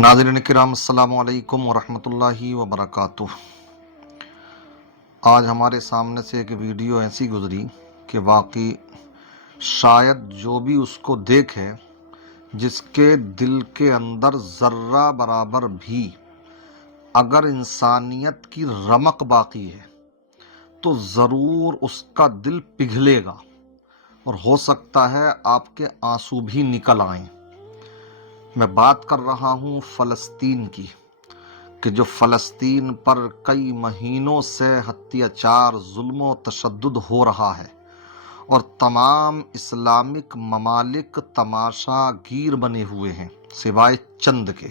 नाज़रीन किराम अस्सलामु अलैकुम वरहमतुल्लाहि वबरकातुह। आज हमारे सामने से एक वीडियो ऐसी गुजरी कि वाकई शायद जो भी उसको देखे, जिसके दिल के अंदर ज़र्रा बराबर भी अगर इंसानियत की रमक बाकी है तो ज़रूर उसका दिल पिघलेगा और हो सकता है आपके आंसू भी निकल आएं। मैं बात कर रहा हूँ फ़लस्तीन की, कि जो फ़लस्तीन पर कई महीनों से अत्याचार, जुल्म व तशद्दुद हो रहा है और तमाम इस्लामिक ममालिक तमाशागीर बने हुए हैं सिवाय चंद के।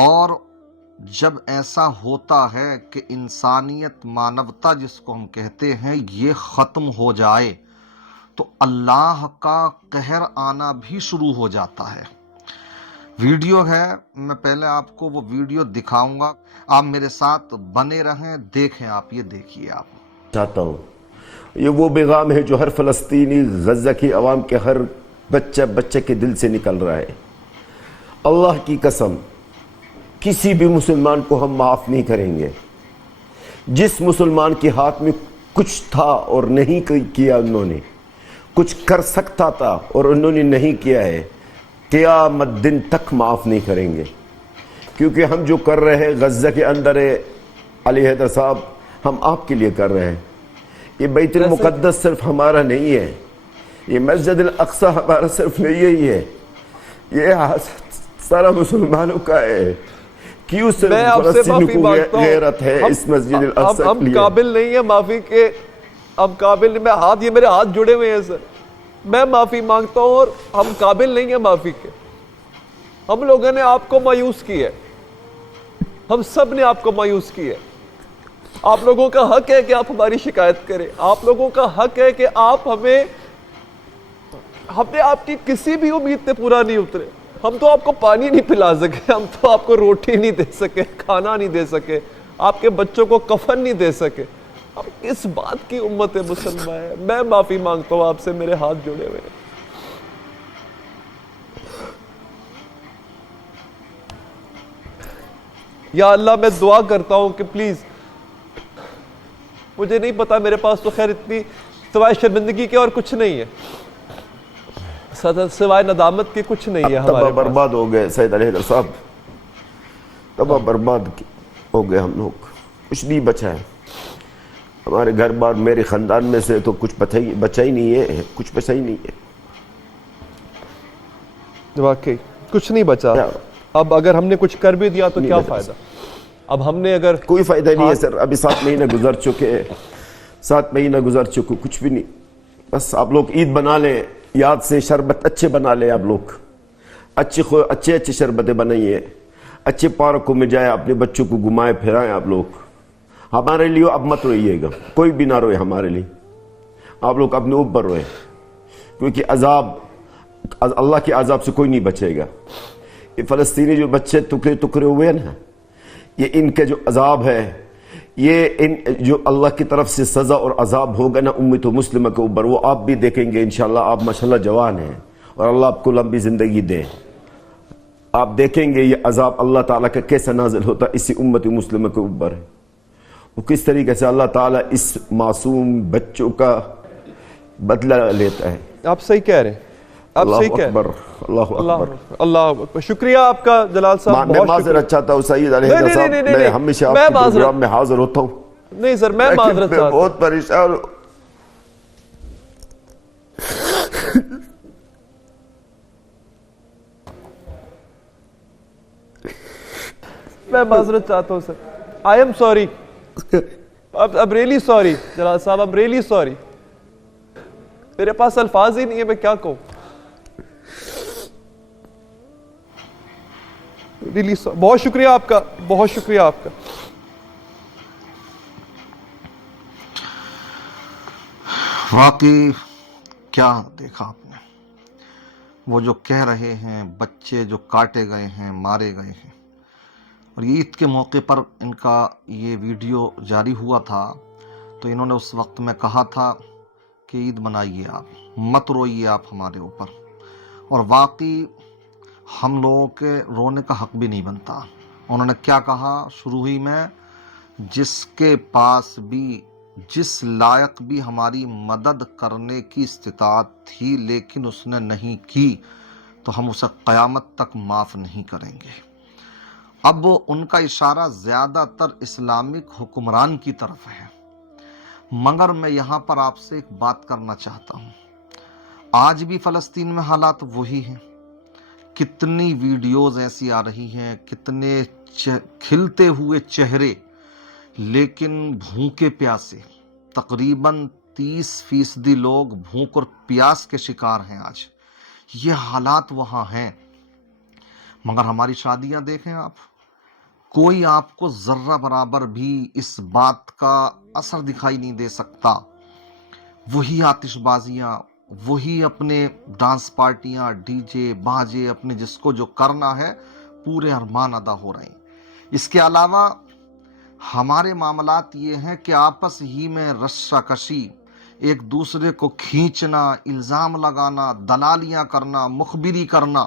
और जब ऐसा होता है कि इंसानियत, मानवता जिसको हम कहते हैं, ये ख़त्म हो जाए तो अल्लाह का कहर आना भी शुरू हो जाता है। वीडियो है, मैं पहले आपको वो वीडियो दिखाऊंगा, आप मेरे साथ बने रहें, देखें आप, ये देखिए आप। चाहता हूँ ये वो पैगाम है जो हर फ़लस्तीनी, गज़ा की आवाम के हर बच्चे के दिल से निकल रहा है। अल्लाह की कसम, किसी भी मुसलमान को हम माफ़ नहीं करेंगे। जिस मुसलमान के हाथ में कुछ था और नहीं किया, उन्होंने कुछ कर सकता था और उन्होंने नहीं किया है, क़यामत दिन तक माफ़ नहीं करेंगे। क्योंकि हम जो कर रहे हैं गज़ा के अंदर है, अली हैदर साहब, हम आपके लिए कर रहे हैं। ये बैतुल मुक़द्दस सिर्फ हमारा नहीं है, ये मस्जिद अल अक़सा हमारा सिर्फ नहीं है, ये सारा मुसलमानों का है। क्यों सिर्फ फ़लस्तीन को गैरत है इस मस्जिद अल अक़सा के लिए? हम काबिल नहीं है माफ़ी के, हम काबिल नहीं। मैं हाथ, ये मेरे हाथ जुड़े हुए हैं सर, मैं माफ़ी मांगता हूँ और हम काबिल नहीं है माफ़ी के। हम लोगों ने आपको मायूस किया है, हम सब ने आपको मायूस किया है। आप लोगों का हक है कि आप हमारी शिकायत करें, आप लोगों का हक है कि आप हमने आपकी किसी भी उम्मीद पे पूरा नहीं उतरे। हम तो आपको पानी नहीं पिला सके, हम तो आपको रोटी नहीं दे सके, खाना नहीं दे सके, आपके बच्चों को कफन नहीं दे सके। अब किस बात की उम्मत है मुसलमान है? मैं माफी मांगता हूं आपसे, मेरे हाथ जुड़े हुए हैं। या अल्लाह, मैं दुआ करता हूं कि प्लीज, मुझे नहीं पता, मेरे पास तो खैर इतनी सिवाय शर्मिंदगी के और कुछ नहीं है, सिवाय नदामत के कुछ नहीं है हमारे पास। बर्बाद हो गए सैयद अली हैदर साहब, तबाह बर्बाद हो गए हम लोग, कुछ नहीं बचा है। हमारे घर बार, मेरे ख़ानदान में से तो कुछ बचा ही नहीं है, कुछ बचा ही नहीं है, वाकई कुछ नहीं बचा। अब अगर हमने कुछ कर भी दिया तो क्या फ़ायदा? अब हमने अगर कोई फ़ायदा नहीं है सर। अभी 7 महीने गुजर चुके, 7 महीने गुजर चुके, कुछ भी नहीं। बस आप लोग ईद बना लें, याद से शरबत अच्छे बना लें, आप लोग अच्छे शरबतें बनाइए, अच्छे पार्कों में जाए, अपने बच्चों को घुमाए फिराएं। आप लोग हमारे लिए अब मत रोइएगा, कोई भी ना रोए हमारे लिए, आप लोग अपने ऊपर रोए, क्योंकि अजाब, अल्लाह के अजाब से कोई नहीं बचेगा। ये फ़लस्तीनी जो बच्चे टुकड़े टुकड़े हुए ना, ये इनके जो अजाब है, ये इन जो अल्लाह की तरफ से सज़ा और अजाब होगा ना उम्मत मुस्लिमा के ऊपर, वो आप भी देखेंगे इंशाअल्लाह। आप माशाअल्लाह जवान हैं और अल्लाह आपको लंबी ज़िंदगी दे। आप देखेंगे ये अजाब अल्लाह ताला का कैसा नाजिल होता इसी उम्मत मुस्लिमा के ऊपर है, वो किस तरीके से अल्लाह ताला इस मासूम बच्चों का बदला लेता है। आप सही कह रहे हैं, आप सही कह रहे हैं। अल्लाह अकबर। शुक्रिया आपका जलाल साहब, मैं माजरत चाहता हूँ सैयद अली हैदर साहब, मैं हमेशा आपके प्रोग्राम में हाजिर होता हूँ। नहीं सर, मैं माजरत चाहता हूँ, बहुत परेशान हूँ। मैं माजरत चाहता हूँ सर, आई एम सॉरी, अब रियली सॉरी जलाल साहब, अब रियली सॉरी। मेरे पास अल्फाज ही नहीं है, मैं क्या कहूँ। रियली बहुत शुक्रिया आपका, बहुत शुक्रिया आपका। वाकई क्या देखा आपने, वो जो कह रहे हैं, बच्चे जो काटे गए हैं, मारे गए हैं। और ये ईद के मौके पर इनका ये वीडियो जारी हुआ था, तो इन्होंने उस वक्त में कहा था कि ईद मनाइए आप, मत रोइए आप हमारे ऊपर। और वाकई ہم لوگوں کے رونے کا حق بھی نہیں بنتا۔ انہوں نے کیا کہا شروع ہی میں، جس کے پاس بھی جس لائق بھی ہماری مدد کرنے کی استطاعت تھی لیکن اس نے نہیں کی تو ہم اسے قیامت تک معاف نہیں کریں گے۔ اب ان کا اشارہ زیادہ تر اسلامک حکمران کی طرف ہے، مگر میں یہاں پر آپ سے ایک بات کرنا چاہتا ہوں۔ آج بھی فلسطین میں حالات وہی ہیں، کتنی ویڈیوز ایسی آ رہی ہیں، کتنے کھلتے ہوئے چہرے لیکن بھوکے پیاسے، تقریباً 30% لوگ بھوک اور پیاس کے شکار ہیں آج۔ یہ حالات وہاں ہیں، مگر ہماری شادیاں دیکھیں آپ، کوئی آپ کو ذرہ برابر بھی اس بات کا اثر دکھائی نہیں دے سکتا۔ وہی آتش بازیاں، وہی اپنے ڈانس پارٹیاں، ڈی جے باجے، اپنے جس کو جو کرنا ہے پورے ارمان ادا ہو رہے ہیں۔ اس کے علاوہ ہمارے معاملات یہ ہیں کہ آپس ہی میں رشا کشی، ایک دوسرے کو کھینچنا، الزام لگانا، دلالیاں کرنا، مخبری کرنا،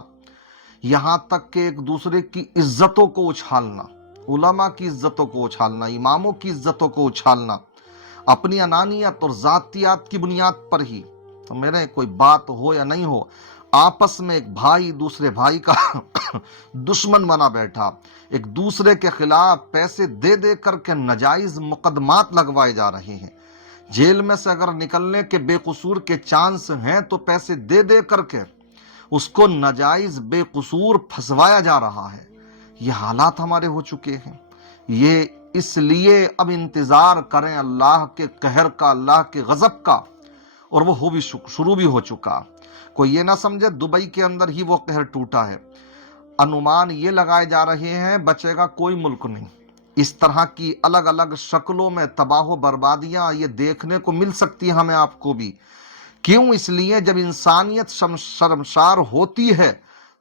یہاں تک کہ ایک دوسرے کی عزتوں کو اچھالنا، علماء کی عزتوں کو اچھالنا، اماموں کی عزتوں کو اچھالنا، اپنی انانیت اور ذاتیات کی بنیاد پر ہی۔ تو میرے کوئی بات ہو یا نہیں ہو، آپس میں ایک بھائی دوسرے بھائی کا دشمن بنا بیٹھا، ایک دوسرے کے خلاف پیسے دے دے کر کے ناجائز مقدمات لگوائے جا رہے ہیں۔ جیل میں سے اگر نکلنے کے بے قصور کے چانس ہیں تو پیسے دے دے کر کے اس کو ناجائز بے قصور پھنسوایا جا رہا ہے۔ یہ حالات ہمارے ہو چکے ہیں۔ یہ اس لیے اب انتظار کریں اللہ کے قہر کا، اللہ کے غضب کا، اور وہ بھی شروع بھی ہو چکا۔ کوئی یہ نہ سمجھے دبئی کے اندر ہی وہ قہر ٹوٹا ہے، انمان یہ لگائے جا رہے ہیں بچے گا کوئی ملک نہیں۔ اس طرح کی الگ الگ شکلوں میں تباہ و بربادیاں یہ دیکھنے کو مل سکتی ہیں ہمیں آپ کو بھی۔ کیوں؟ اس لیے جب انسانیت شرمسار ہوتی ہے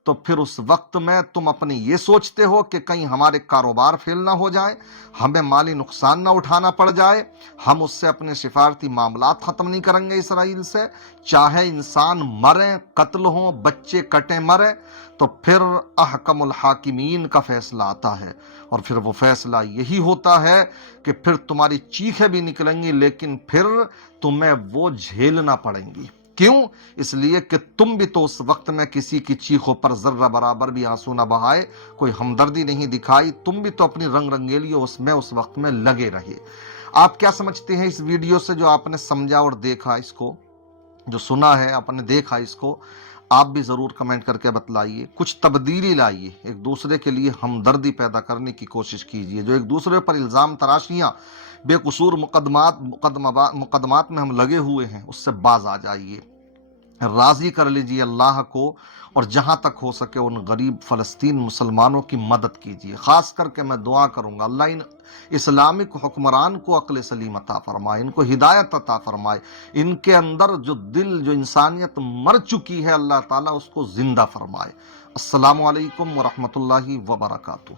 تو پھر اس وقت میں تم اپنی یہ سوچتے ہو کہ کہیں ہمارے کاروبار فیل نہ ہو جائے، ہمیں مالی نقصان نہ اٹھانا پڑ جائے، ہم اس سے اپنے سفارتی معاملات ختم نہیں کریں گے اسرائیل سے، چاہے انسان مریں، قتل ہوں، بچے کٹیں مریں، تو پھر احکم الحاکمین کا فیصلہ آتا ہے، اور پھر وہ فیصلہ یہی ہوتا ہے کہ پھر تمہاری چیخیں بھی نکلیں گی لیکن پھر تمہیں وہ جھیلنا پڑیں گی۔ کیوں؟ اس لیے کہ تم بھی تو اس وقت میں کسی کی چیخوں پر ذرہ برابر بھی آنسو نہ بہائے، کوئی ہمدردی نہیں دکھائی، تم بھی تو اپنی رنگ رنگیلیوں اس وقت میں لگے رہے۔ آپ کیا سمجھتے ہیں اس ویڈیو سے جو آپ نے سمجھا اور دیکھا، اس کو جو سنا ہے، آپ نے دیکھا اس کو، آپ بھی ضرور کمنٹ کر کے بتلائیے، کچھ تبدیلی لائیے، ایک دوسرے کے لیے ہمدردی پیدا کرنے کی کوشش کیجیے۔ جو ایک دوسرے پر الزام تراشیاں، بے قصور مقدمات میں ہم لگے ہوئے ہیں، اس سے باز آ جائیے، راضی کر لیجیے اللہ کو، اور جہاں تک ہو سکے ان غریب فلسطین مسلمانوں کی مدد کیجیے۔ خاص کر کے میں دعا کروں گا اللہ ان اسلامک حکمران کو عقل سلیم عطا فرمائے، ان کو ہدایت عطا فرمائے، ان کے اندر جو دل، جو انسانیت مر چکی ہے، اللہ تعالیٰ اس کو زندہ فرمائے۔ السلام علیکم ورحمۃ اللہ وبرکاتہ۔